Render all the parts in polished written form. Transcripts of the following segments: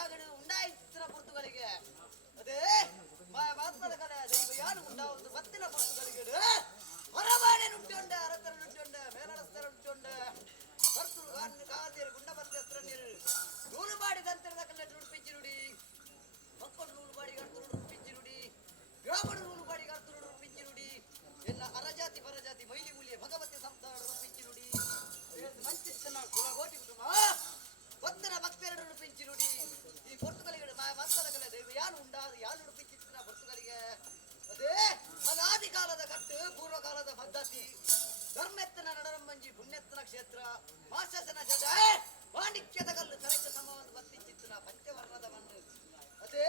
ನಾಗಡು ಉಂಡಾಯಿಸಿದ ಪುರ್ತುಗಳಿಗೆ ಅದೇ ಮಾತ್ಮದ ಕಲೆ ದೈವ ಯಾರು ಉಂಟಾವುದು ಮತ್ತಿನ ಪುರ್ತುಗಳಿಗೆ ಹೊರಬಾಡೆ ನುಟ್ಟೊಂಡ ಅರತರ ನುಟ್ಟೊಂಡ ಮೇಲಡಸ್ತರ ನುಟ್ಟೊಂಡ ಬರ್ತರು ಕಾದೇರು ಗುಂಡ ಮಧ್ಯಸ್ತ್ರ ನೀರು ನೂಲು ಬಾಡಿ ದಂತರದ ಕಲೆ ನುಡಿಪಿಚ್ಚಿ ನುಡಿ ಮಕ್ಕಳು ನೂಲು ಬಾಡಿ ಗರ್ತರು ನುಡಿಪಿಚ್ಚಿ ನುಡಿ ಗ್ರಾಮಣ ನೂಲು ಬಾಡಿ ಗರ್ತರು ನುಡಿಪಿಚ್ಚಿ ನುಡಿ ಎಲ್ಲ ಅರಜಾತಿ ಪರಜಾತಿ ಮೈಲಿ ಮೂಲಿಯ ಭಗವತಿ ಸಂಸಾರ ನುಡಿಪಿಚ್ಚಿ ನುಡಿ ಮಂಚಿತ್ತನ ಕುಲಗೋಟಿ ಕುಟುಂಬ ಭಕ್ತರ ಭಕ್ತರನ್ನು ನುಡಿಪಿಂಚಿ ನುಡಿ ಈ ಪೊರ್ತುಗಳಿಗೆ ಮತ್ತದ ಕಲೆ ದೈವ ಯಾರು ಉಂಡಾದ ಯಾರು ನುಡಿಪಿಚ್ಚಿತ್ತಿನ ಪೊರ್ತುಗಳಿಗೆ ಅದೇ ಅನಾದಿ ಕಾಲದ ಕಟ್ಟು ಪೂರ್ವಕಾಲದ ಪದ್ಧತಿ ಧರ್ಮೆತ್ತನ ನಡರಂಬಂಜಿ ಪುಣ್ಯತ್ತನ ಕ್ಷೇತ್ರ ಮಾಸಸನ ಜಡ ಮಾಣಿಕ್ಯದ ಕಲ್ಲು ತರಕ ಸಮವನ್ನು ಬತ್ತಿಚ್ಚಿತ್ತಿನ ಪಂಚವರ್ಣದ ಮಣ್ಣು ಅದೇ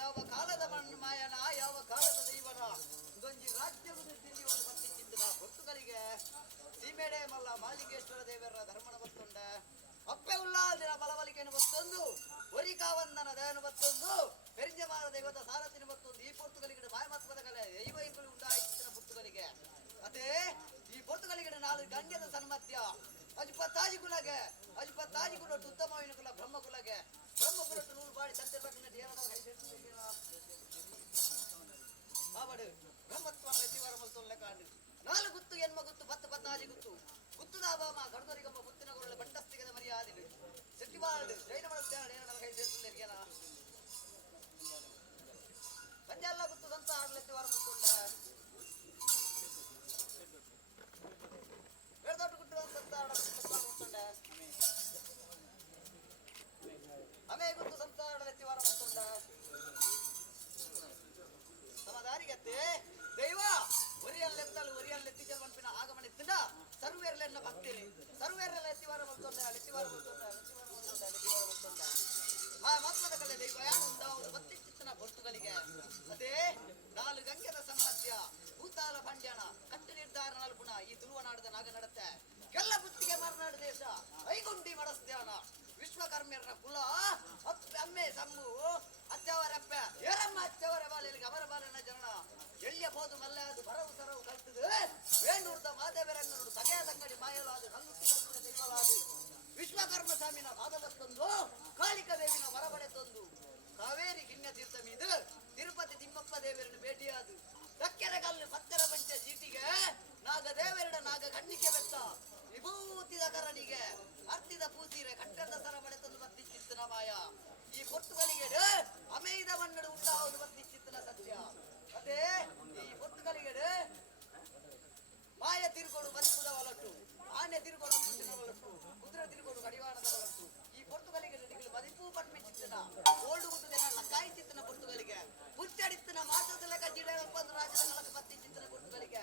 ಯಾವ ಕಾಲದ ಮಣ್ಣು ಮಾಯನ ಯಾವ ಕಾಲದ ದೈವನ ಇದೊಂಜಿ ರಾಜ್ಯವನ್ನು ತಿಂಡಿಯನ್ನು ಬತ್ತಿಚ್ಚಿತ್ತಿನ ಪೊರ್ತುಗಳಿಗೆ ಸೀಮೆಡೆ ಮಲ್ಲ ಮಾಲಿಂಗೇಶ್ವರ ದೇವರ ಧರ್ಮನ ಬತ್ತೊಂಡ ಅಪ್ಪೆ ಉಲ್ಲಾದಿನ ಬಲಬಲಿಕೆಯನ್ನು ಬತ್ತೊಂದು ಒರಿಕಾವಂದನ ದಯನು ಬತ್ತೊಂದು ಪೆರಿಂಜಮಾನ ದೈವದ ಸಾರಥಿನ ಬತ್ತೊಂದು ಈ ಪೊರ್ತುಗಳಿಗೆ ಮಾಯಮತ್ವದ ಕಲೆ ದೈವೈಗಳು ಉಂಟಾಯಿಸಿದ ಪೊರ್ತುಗಳಿಗೆ ಅದೇ ಈ ಪೊರ್ತುಗಳಿಗೆ ನಾಲ್ಕು ಗಂಗೆದ ಸನ್ಮತ್ಯ ಅಜ್ಪತ್ತಾಜಿ ಕುಲಗೆ ಅಜ್ಪತ್ತಾಜಿ ಕುಲಟ್ಟು ಉತ್ತಮವಿನ ಕುಲ ಬ್ರಹ್ಮ ಕುಲಗೆ ಬ್ರಹ್ಮ ಕುಲಟ್ಟು ನೂರು ಬಾಡಿ ತಂತಿರ್ಬೇಕು ಆವಡು ಬ್ರಹ್ಮತ್ವ ಪ್ರತಿವಾರ ಮಲ್ತೊಲ್ಲೆ ಕಾಂಡು ನಾಲ್ಕು ಗುತ್ತು ಎನ್ಮ ಗುತ್ತು 10-14 ಗುತ್ತು ಗುತ್ತುದ ಅಭಾಮ ಗಣದರಿಗಮ್ಮ ಗುತ್ತಿನ ಗೊರಳೆ ಬಂಟಸ್ತಿಗದ ಮರ್ಯಾದಿಲು ಸೆಟ್ಟಿವಾಲ್ಡು ಜೈನ ಮನಸ್ಸಾಡು ಏನೋ ಕೈ ಸೇರಿಸಲಿರ್ಗೇನ ಪಂಜಾಲ ಗುತ್ತು ಸಂತ ಆಡ್ಲೆತ್ತಿವಾರ ಮಲ್ತೊಂಡ ಬೇಡದೊಟ್ಟು ಗುಟ್ಟು ಸಂತ ಆಡಲೆತ್ತಿವಾರ ಮಲ್ತೊಂಡ ಅಮೇ ಗುತ್ತು ಸಂತ ಆಡಲೆತ್ತಿವಾರ ಮಲ್ತೊಂಡ ಸಮದಾರಿಗತ್ತೆ ದೈವ ಒರಿಯಲ್ಲೆತ್ತಿಜಲ್ ಮನ್ಪಿನ ಆಗಮನಿತ್ತಿನ ಸರ್ವೇರ್ಲೆನ್ನ ಭಕ್ತಿರಿ ಸರ್ವೇರ್ಲೆಲ್ಲ ಎತ್ತಿವಾರ ಮಲ್ತೊಂಡ ಲೆತ್ತಿವಾರ ಮಲ್ತೊಂಡ ಮತ್ಮದ ಕಲೆ ದೈವ ಯಾರು ಉಂಟಾವುದು ಬತ್ತಿಚ್ಚಿತ್ತನ ಪೊರ್ತುಗಳಿಗೆ ಅದೇ ನಾಲ್ಕು ಗಂಗೆದ ಸಮ್ಮತ್ಯ ಭೂತಾಲ ಪಂಡ್ಯಾಣ ಕಟ್ಟು ನಿರ್ಧಾರ ನಲ್ಪುಣ ಈ ತುಳುವನಾಡದ ನಾಗ ನಡತೆ ಕೆಲ್ಲ ಬುತ್ತಿಗೆ ಮರನಾಡು ದೇಶ ಐಗುಂಡಿ ಮಡಸ್ಧ್ಯಾನ ವಿಶ್ವಕರ್ಮ್ಯರ ಕುಲ ಅಮ್ಮೆ ಸಮ್ಮು ಅಚ್ಚವರಪ್ಪ ಏರಮ್ಮ ಅಚ್ಚವರ ಬಾಲೆಯಲ್ಲಿ ಅವರ ಬಾಲನ ಜನ ಎಳ್ಳಿಯ ಬೋದು ಮಲ್ಲಾದು ಬರವು ಸರವು ಕಲ್ತದು ವೇಣೂರ್ದ ಮಾದೇವರಂಗನೋಡು ಸಗೆಯ ಸಂಗಡಿ ಮಾಯಲಾದು ಕಲ್ಲುತ್ತಿ ಕಲ್ಪಿನ ದೈವಲಾದು ವಿಶ್ವಕರ್ಮ ಸ್ವಾಮಿನ ಪಾದವತ್ತೊಂದು ಕಾಳಿಕ ದೇವಿನ ಹೊರಬಡೆತೊಂದು ಕಾವೇರಿ ಗಿಣ್ಯ ತೀರ್ಥ ಮೀದು ತಿರುಪತಿ ತಿಮ್ಮಪ್ಪ ದೇವರನ್ನು ಭೇಟಿಯಾದು ದಕ್ಕೆರೆ ಕಲ್ಲು ಪತ್ತರ ಪಂಚ ಜೀಟಿಗೆ ನಾಗ ದೇವರಡ ನಾಗ ಕಣ್ಣಿಕೆ ಬೆತ್ತ ವಿಭೂತಿದ ಕರನಿಗೆ ಅರ್ತಿದ ಪೂಸಿರೆ ಕಟ್ಟದ ಸರ ಬಡೆತಂದು ಬತ್ತಿಚ್ಚಿತ್ತನ ಮಾಯ ಈ ಪೊರ್ತುಗಳಿಗೆ ಅಮೇಯ್ದ ಮಣ್ಣಡು ಉಂಟಾವುದು ಬತ್ತಿಚ್ಚಿತ್ತನ ಸತ್ಯ ಅದೇ ಈ ಪೊರ್ತುಗಳಿಗೆ ಮಾಯ ತಿರುಗೋಡು ಬದುಕುದ ಒಲಟ್ಟು ಆನೆ ತಿರುಗೋಡು ಅಂಬುಸಿನ ಒಲಟ್ಟು ಕುದುರೆ ತಿರುಗೋಡು ಕಡಿವಾಣದ ಒಲಟ್ಟು ಈ ಪೊರ್ತುಗಳಿಗೆ ಬದುಕು ಪಟ್ಮಿಚ್ಚಿತ್ತನ ಓಲ್ಡು ಗುತ್ತದೇನ ಲಕ್ಕಾಯಿಚಿತ್ತನ ಪೊರ್ತುಗಳಿಗೆ ಹುಚ್ಚಡಿತ್ತನ ಮಾತದಲ್ಲ ಕಜ್ಜಿಡೆ ಒಪ್ಪಂದು ರಾಜ್ಯದ ಕಲಕ ಬತ್ತಿಚ್ಚಿತ್ತನ ಪೊರ್ತುಗಳಿಗೆ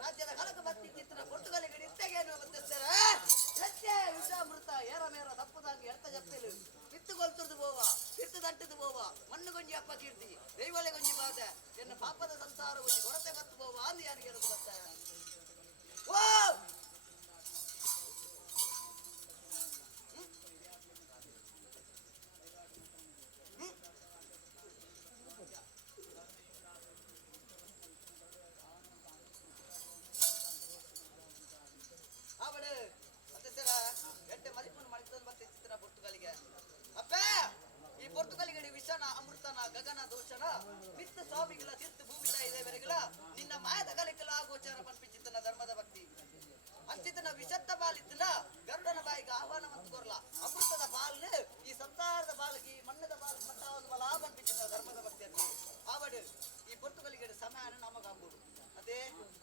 ರಾಜ್ಯದ ಕಲಕ ಬತ್ತಿಚ್ಚಿತ್ತನ ಪೊರ್ತುಗಳಿಗೆ ನಿತ್ತೆಗೇನು ಬತ್ತಿಸ್ತಾರೆ ಹೆಚ್ಚೆ ವಿಷಾಮೃತ ಏರ ಮೇರ ತಪ್ಪುದಾಂಗಿ ಎಡ್ತ ಜಪ್ಪಿಲು ಕಿತ್ತುಗೊಲ್ತುದು ಬೋವ ಕಿತ್ತು ದಂಟದು ಬೋವ ಮಣ್ಣು ಗೊಂಜಿ ಅಪ್ಪ ಕೀರ್ತಿ ದೈವಲೆ ಗೊಂಜಿ ಬಾದೆ ಎನ್ನ ಪಾಪದ ಸಂಸಾರ ಗೊಂಜಿ ಕೊರತೆ ಕತ್ತು ಬೋವ ಅಂದು ಯಾರಿಗೆ ಬರುತ್ತೆ ಓ ಅವಡು ಮತ್ತೆ ಸರ ಎಟ್ಟೆ ಮದಿಪುನ್ನು ಮಡಿತಂದು ಬತ್ತಿಚ್ಚಿತ್ತಿನ ಪೊರ್ತುಗಳಿಗೆ ಅಪ್ಪೆ ಈ ಪೊರ್ತುಗಳಿಗೆ ವಿಷನ ಅಮೃತನ ಗಗನ ದೋಷನ ಮಿತ್ತ ಸ್ವಾಮಿಗಳ ತೀರ್ಥ ಭೂಮಿತ ಇದೇವರೆಗಳ ನಿನ್ನ ಮಾಯದ ಕಲಿಕಲ ಗೋಚಾರ ಪನ್ಪಿಚ್ಚಿತ್ತನ ಧರ್ಮದ ಭಕ್ತಿ ಅಂಚಿತನ ವಿಷತ್ತ ಬಾಲಿತ್ತಿನ ಗರುಡನ ಬಾಯಿಗೆ ಆಹ್ವಾನ ಮತ್ತು ಕೊರಲ ಅಮೃತದ ಬಾಲ್ನ ಈ ಸಂಸಾರದ ಬಾಲಗಿ ಮಣ್ಣದ ಬಾಲ್ ಮಟ್ಟ ಒಂದು ಬಲ ಪನ್ಪಿಚ್ಚಿತ್ತನ ಧರ್ಮದ ಭಕ್ತಿ ಅಂತ ಆವಡು ಈ ಪೊರ್ತುಗಳಿಗೆ ಸಮಯನ ನಮಗಾಗ್ಬೋದು ಅದೇ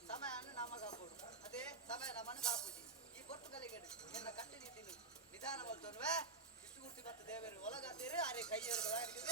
ಸಮಯನ ನಮಗಾಗ್ಬೋದು ಅದೇ ಸಮಯ ನಮನಗಾಗ್ಬೋದು ಈ ಪೊರ್ತುಗಳಿಗೆ ಎನ್ನ ಕಟ್ಟಿ ನೀತಿನು ನಿಧಾನ ಬಲ್ತೋನ್ವೆ ವಿಷ್ಣುಮೂರ್ತಿ ಮತ್ತು ದೇವರು ಒಳಗಾತೀರಿ ಆರೆ ಕೈಯವರು ರಾಜ್ಯ